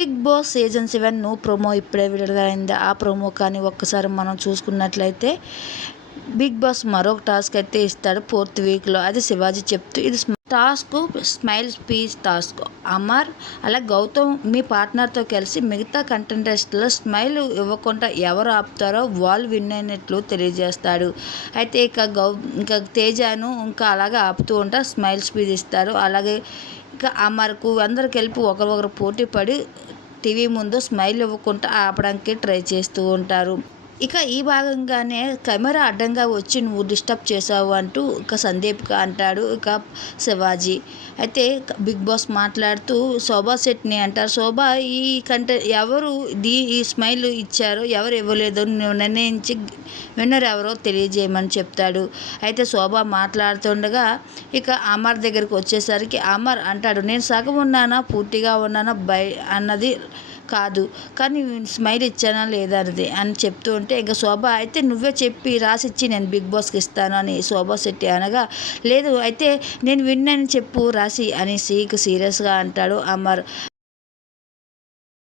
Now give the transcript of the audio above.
Big boss season 7 promo ఇప్పుడే విడుదలైంది. ఆ ప్రోమో కానీ ఒక్కసారి మనం చూసుకున్నట్లయితే బిగ్ బాస్ మరొక టాస్క్ అయితే ఇస్తాడు 4th వీక్లో. అది శివాజీ చెప్తూ ఇది task smile speech task. Amar అలా గౌతమ్ మీ పార్ట్నర్తో కలిసి మిగతా కంటెస్టెంట్స్లో స్మైల్ ఇవ్వకుండా ఎవరు ఆపుతారో వాళ్ళు విన్ అయినట్లు తెలియజేస్తాడు. అయితే ఇంకా తేజాను ఇంకా అలాగే ఆపుతూ ఉంటారు, స్మైల్ స్పీచ్ ఇస్తారు. అలాగే ఇంకా అమర్కు అందరు కలిపి ఒకరు పోటీ పడి టీవీ ముందు స్మైల్ ఇవ్వకుండా ఆపడానికి ట్రై చేస్తూ ఉంటారు. ఇక ఈ భాగంగానే కెమెరా అడ్డంగా వచ్చి నువ్వు డిస్టర్బ్ చేసావు అంటూ ఇక సందీప్ అంటాడు ఇక శివాజీ. అయితే బిగ్ బాస్ మాట్లాడుతూ శోభా శెట్టిని అంటారు. శోభ ఈ ఎవరు ఈ స్మైల్ ఇచ్చారో ఎవరు ఇవ్వలేదో నువ్వు నిర్ణయించి విన్నర్ ఎవరో తెలియజేయమని చెప్తాడు. అయితే శోభ మాట్లాడుతుండగా ఇక అమర్ దగ్గరికి వచ్చేసరికి అమర్ అంటాడు, నేను సగం ఉన్నానా పూర్తిగా ఉన్నానా అన్నది కాదు, కానీ స్మైల్ ఇచ్చానా లేదా అన్నది అని చెప్తూ ఉంటే ఇంకా శోభ అయితే నువ్వే చెప్పి రాసిచ్చి నేను బిగ్ బాస్కి ఇస్తాను అని శోభా శెట్టి అనగా, లేదు అయితే నేను విన్ అని చెప్పు రాసి అని సీరియస్గా అంటాడు అమర్.